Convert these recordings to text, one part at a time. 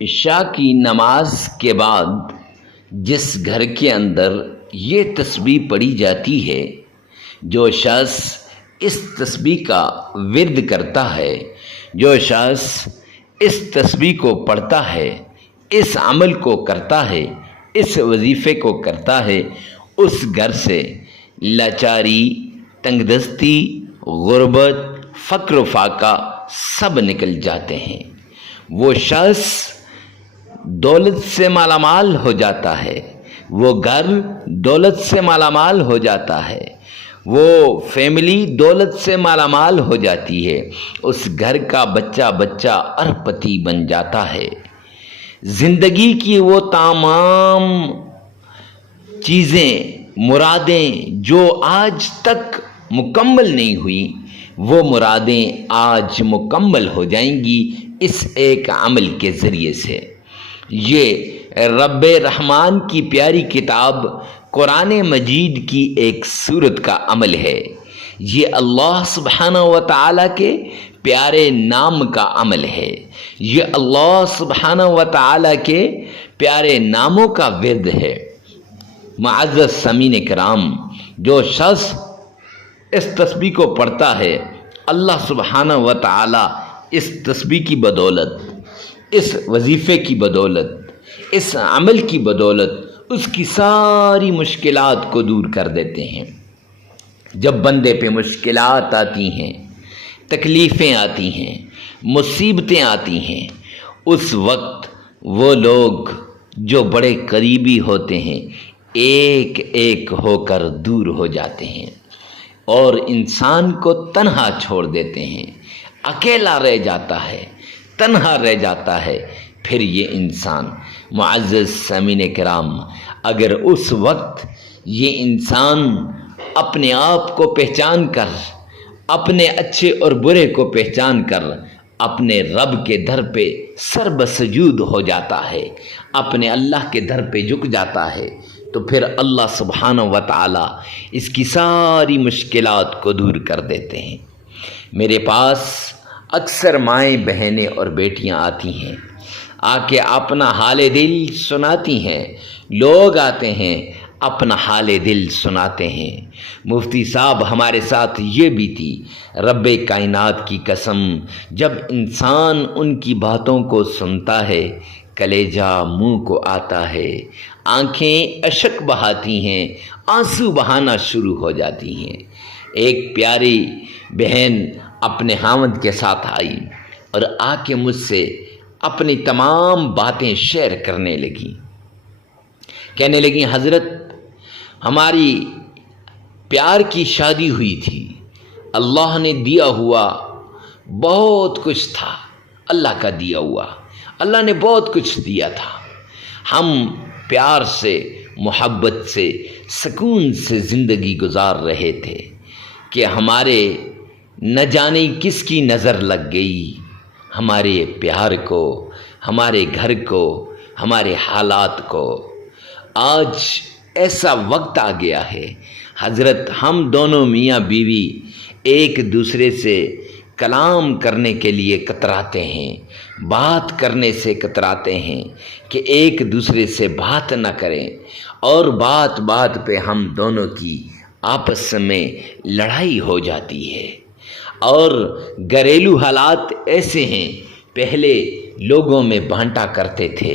عشاء کی نماز کے بعد جس گھر کے اندر یہ تسبیح پڑھی جاتی ہے، جو شخص اس تسبیح کا ورد کرتا ہے، جو شخص اس تسبیح کو پڑھتا ہے، اس عمل کو کرتا ہے، اس وظیفے کو کرتا ہے، اس گھر سے لاچاری، تنگ دستی، غربت، فقر و فاقہ سب نکل جاتے ہیں۔ وہ شخص دولت سے مالا مال ہو جاتا ہے، وہ گھر دولت سے مالا مال ہو جاتا ہے، وہ فیملی دولت سے مالا مال ہو جاتی ہے، اس گھر کا بچہ ارپتی بن جاتا ہے۔ زندگی کی وہ تمام چیزیں، مرادیں جو آج تک مکمل نہیں ہوئی، وہ مرادیں آج مکمل ہو جائیں گی اس ایک عمل کے ذریعے سے۔ یہ رب رحمان کی پیاری کتاب قرآن مجید کی ایک سورت کا عمل ہے، یہ اللہ سبحانہ و تعالیٰ کے پیارے نام کا عمل ہے، یہ اللہ سبحانہ و تعالیٰ کے پیارے ناموں کا ورد ہے۔ معزز سامعین کرام، جو شخص اس تسبیح کو پڑھتا ہے، اللہ سبحانہ و تعالیٰ اس تسبیح کی بدولت، اس وظیفے کی بدولت، اس عمل کی بدولت اس کی ساری مشکلات کو دور کر دیتے ہیں۔ جب بندے پہ مشکلات آتی ہیں، تکلیفیں آتی ہیں، مصیبتیں آتی ہیں، اس وقت وہ لوگ جو بڑے قریبی ہوتے ہیں ایک ایک ہو کر دور ہو جاتے ہیں اور انسان کو تنہا چھوڑ دیتے ہیں، اکیلا رہ جاتا ہے، تنہا رہ جاتا ہے۔ پھر یہ انسان، معزز سامعین کرام، اگر اس وقت یہ انسان اپنے آپ کو پہچان کر، اپنے اچھے اور برے کو پہچان کر اپنے رب کے در پہ سر بسجود ہو جاتا ہے، اپنے اللہ کے در پہ جھک جاتا ہے، تو پھر اللہ سبحانہ و تعالی اس کی ساری مشکلات کو دور کر دیتے ہیں۔ میرے پاس اکثر مائیں، بہنیں اور بیٹیاں آتی ہیں، آ کے اپنا حال دل سناتی ہیں، لوگ آتے ہیں اپنا حال دل سناتے ہیں۔ مفتی صاحب ہمارے ساتھ یہ بھی تھی، رب کائنات کی قسم، جب انسان ان کی باتوں کو سنتا ہے کلیجہ منہ کو آتا ہے، آنکھیں اشک بہاتی ہیں، آنسو بہانا شروع ہو جاتی ہیں۔ ایک پیاری بہن اپنے خاوند کے ساتھ آئی اور آ کے مجھ سے اپنی تمام باتیں شیئر کرنے لگی، کہنے لگی حضرت ہماری پیار کی شادی ہوئی تھی، اللہ نے دیا ہوا بہت کچھ تھا، اللہ کا دیا ہوا، اللہ نے بہت کچھ دیا تھا، ہم پیار سے، محبت سے، سکون سے زندگی گزار رہے تھے کہ ہمارے نہ جانے کس کی نظر لگ گئی ہمارے پیار کو، ہمارے گھر کو، ہمارے حالات کو۔ آج ایسا وقت آ گیا ہے حضرت، ہم دونوں میاں بیوی ایک دوسرے سے کلام کرنے کے لیے کتراتے ہیں، بات کرنے سے کتراتے ہیں کہ ایک دوسرے سے بات نہ کریں، اور بات بات پہ ہم دونوں کی آپس میں لڑائی ہو جاتی ہے۔ اور گھریلو حالات ایسے ہیں، پہلے لوگوں میں بانٹا کرتے تھے،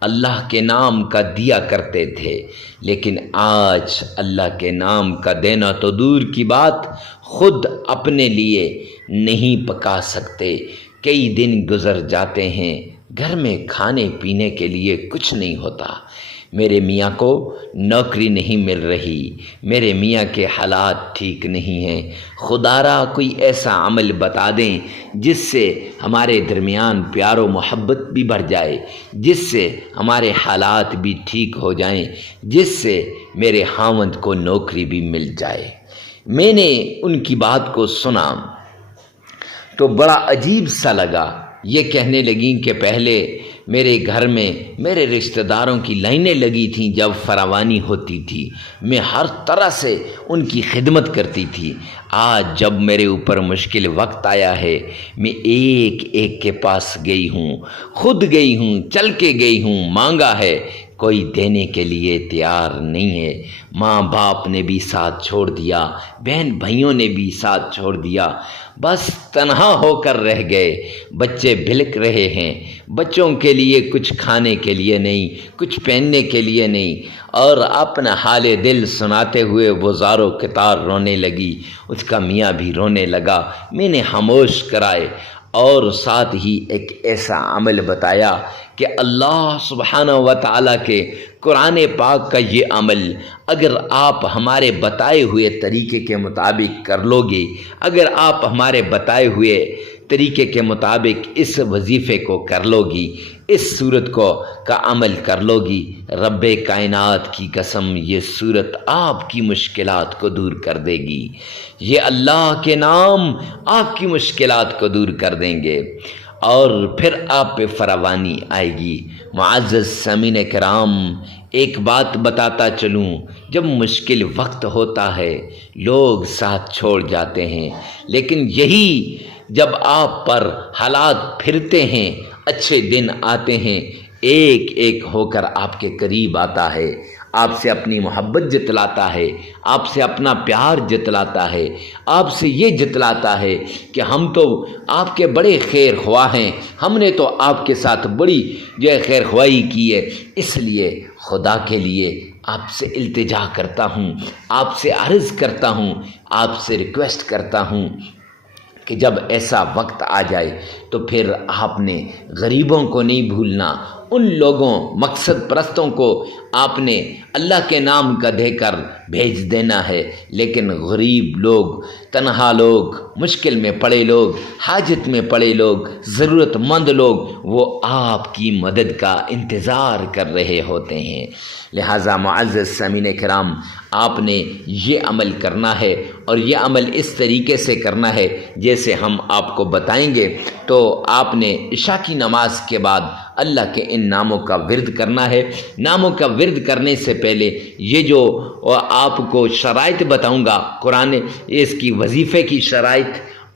اللہ کے نام کا دیا کرتے تھے، لیکن آج اللہ کے نام کا دینا تو دور کی بات، خود اپنے لیے نہیں پکا سکتے۔ کئی دن گزر جاتے ہیں، گھر میں کھانے پینے کے لیے کچھ نہیں ہوتا، میرے میاں کو نوکری نہیں مل رہی، میرے میاں کے حالات ٹھیک نہیں ہیں، خدا را کوئی ایسا عمل بتا دیں جس سے ہمارے درمیان پیار و محبت بھی بڑھ جائے، جس سے ہمارے حالات بھی ٹھیک ہو جائیں، جس سے میرے خاوند کو نوکری بھی مل جائے۔ میں نے ان کی بات کو سنا تو بڑا عجیب سا لگا، یہ کہنے لگیں کہ پہلے میرے گھر میں میرے رشتہ داروں کی لائنیں لگی تھیں، جب فراوانی ہوتی تھی میں ہر طرح سے ان کی خدمت کرتی تھی۔ آج جب میرے اوپر مشکل وقت آیا ہے، میں ایک ایک کے پاس گئی ہوں، خود گئی ہوں، چل کے گئی ہوں، مانگا ہے، کوئی دینے کے لیے تیار نہیں ہے۔ ماں باپ نے بھی ساتھ چھوڑ دیا، بہن بھائیوں نے بھی ساتھ چھوڑ دیا، بس تنہا ہو کر رہ گئے۔ بچے بھلک رہے ہیں، بچوں کے لیے کچھ کھانے کے لیے نہیں، کچھ پہننے کے لیے نہیں، اور اپنا حال دل سناتے ہوئے وہ زارو قطار رونے لگی، اس کا میاں بھی رونے لگا۔ میں نے خاموش کرائے اور ساتھ ہی ایک ایسا عمل بتایا کہ اللہ سبحانہ و تعالیٰ کے قرآن پاک کا یہ عمل اگر آپ ہمارے بتائے ہوئے طریقے کے مطابق کر لو گے، اگر آپ ہمارے بتائے ہوئے طریقے کے مطابق اس وظیفے کو کر لو گی، اس صورت کا عمل کر لو گی، رب کائنات کی قسم یہ صورت آپ کی مشکلات کو دور کر دے گی۔ یہ اللہ کے نام آپ کی مشکلات کو دور کر دیں گے اور پھر آپ پہ فراوانی آئے گی۔ معزز سامعین کرام، ایک بات بتاتا چلوں، جب مشکل وقت ہوتا ہے لوگ ساتھ چھوڑ جاتے ہیں، لیکن یہی جب آپ پر حالات پھرتے ہیں، اچھے دن آتے ہیں، ایک ایک ہو کر آپ کے قریب آتا ہے، آپ سے اپنی محبت جتلاتا ہے، آپ سے اپنا پیار جتلاتا ہے، آپ سے یہ جتلاتا ہے کہ ہم تو آپ کے بڑے خیر خواہ ہیں، ہم نے تو آپ کے ساتھ بڑی جو ہے خیر خواہی کی ہے، اس لیے خدا کے لیے آپ سے التجا کرتا ہوں، آپ سے عرض کرتا ہوں، آپ سے ریکویسٹ کرتا ہوں کہ جب ایسا وقت آ جائے تو پھر آپ نے غریبوں کو نہیں بھولنا، ان لوگوں مقصد پرستوں کو آپ نے اللہ کے نام کا دے کر بھیج دینا ہے، لیکن غریب لوگ، تنہا لوگ، مشکل میں پڑے لوگ، حاجت میں پڑے لوگ، ضرورت مند لوگ، وہ آپ کی مدد کا انتظار کر رہے ہوتے ہیں۔ لہٰذا معزز سامعین کرام، آپ نے یہ عمل کرنا ہے اور یہ عمل اس طریقے سے کرنا ہے جیسے ہم آپ کو بتائیں گے۔ تو آپ نے عشاء کی نماز کے بعد اللہ کے ان ناموں کا ورد کرنا ہے۔ ناموں کا ورد کرنے سے پہلے یہ جو آپ کو شرائط بتاؤں گا، قرآن اس کی وظیفے کی شرائط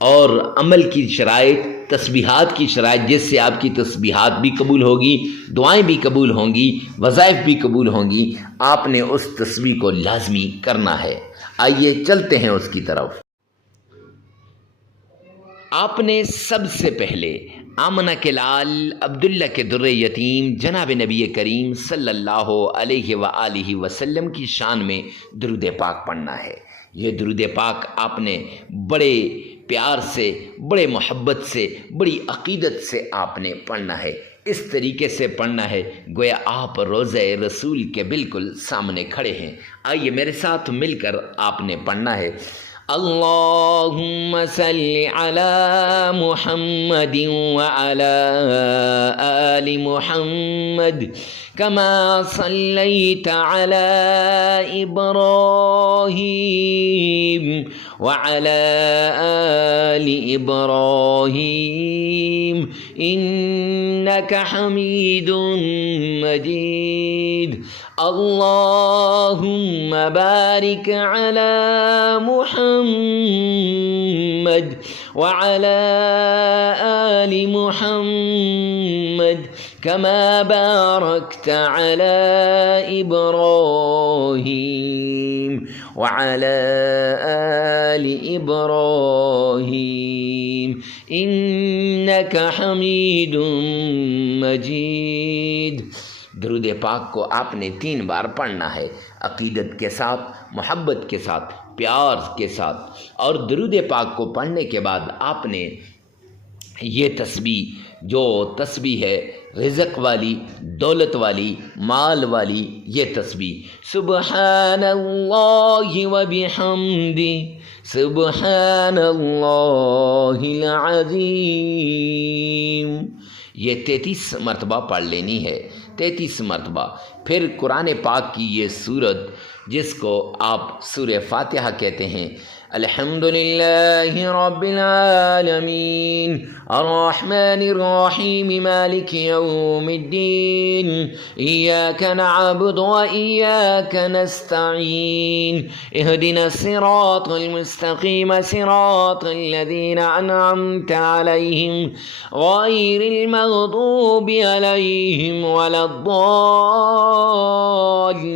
اور عمل کی شرائط، تسبیحات کی شرائط، جس سے آپ کی تسبیحات بھی قبول ہوگی، دعائیں بھی قبول ہوں گی، وظائف بھی قبول ہوں گی، آپ نے اس تسبیح کو لازمی کرنا ہے۔ آئیے چلتے ہیں اس کی طرف۔ آپ نے سب سے پہلے آمنہ کے لال عبداللہ کے در یتیم جناب نبی کریم صلی اللہ علیہ وآلہ وسلم کی شان میں درود پاک پڑھنا ہے۔ یہ درود پاک آپ نے بڑے پیار سے، بڑے محبت سے، بڑی عقیدت سے آپ نے پڑھنا ہے، اس طریقے سے پڑھنا ہے گویا آپ روضہ رسول کے بالکل سامنے کھڑے ہیں۔ آئیے میرے ساتھ مل کر آپ نے پڑھنا ہے، اللہم صلی علی محمد وعلی آل محمد کما صلیت علی ابراہیم وعلی آل ابراہیم انک حمید مجید اللہم بارک علی محمد وعلی آل محمد كما باركت على إبراهيم وعلى آل إبراهيم إنك حميد مجيد۔ درود پاک کو آپ نے 3 بار پڑھنا ہے، عقیدت کے ساتھ، محبت کے ساتھ، پیار کے ساتھ۔ اور درود پاک کو پڑھنے کے بعد آپ نے یہ تسبیح، جو تسبیح ہے رزق والی، دولت والی، مال والی، یہ تسبیح سبحان اللہ وبحمدہ سبحان اللہ العظیم، یہ 33 مرتبہ پڑھ لینی ہے، 33 مرتبہ۔ پھر قرآن پاک کی یہ سورت جس کو آپ سورہ فاتحہ کہتے ہیں، الحمد لله رب العالمين الرحمن الرحيم مالك يوم الدين إياك نعبد وإياك نستعين اهدنا الصراط المستقيم صراط الذين أنعمت عليهم غير المغضوب عليهم ولا الضالين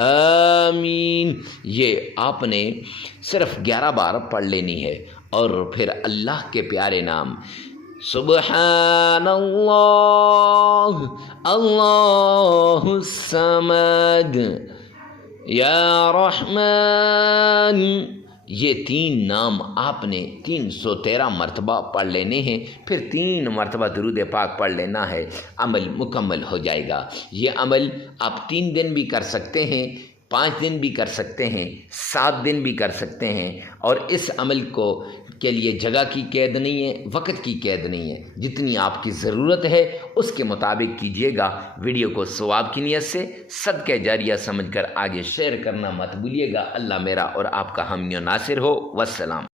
آمین۔ یہ آپ نے صرف 11 بار پڑھ لینی ہے، اور پھر اللہ کے پیارے نام سبحان اللہ، اللہ الصمد، یا رحمان، یہ 3 نام آپ نے 313 مرتبہ پڑھ لینے ہیں، پھر 3 مرتبہ درود پاک پڑھ لینا ہے، عمل مکمل ہو جائے گا۔ یہ عمل آپ 3 دن بھی کر سکتے ہیں، 5 دن بھی کر سکتے ہیں، 7 دن بھی کر سکتے ہیں، اور اس عمل کے لیے جگہ کی قید نہیں ہے، وقت کی قید نہیں ہے، جتنی آپ کی ضرورت ہے اس کے مطابق کیجیے گا۔ ویڈیو کو ثواب کی نیت سے صدقہ جاریہ سمجھ کر آگے شیئر کرنا مت بھولیے گا۔ اللہ میرا اور آپ کا حامی و ناصر ہو۔ والسلام۔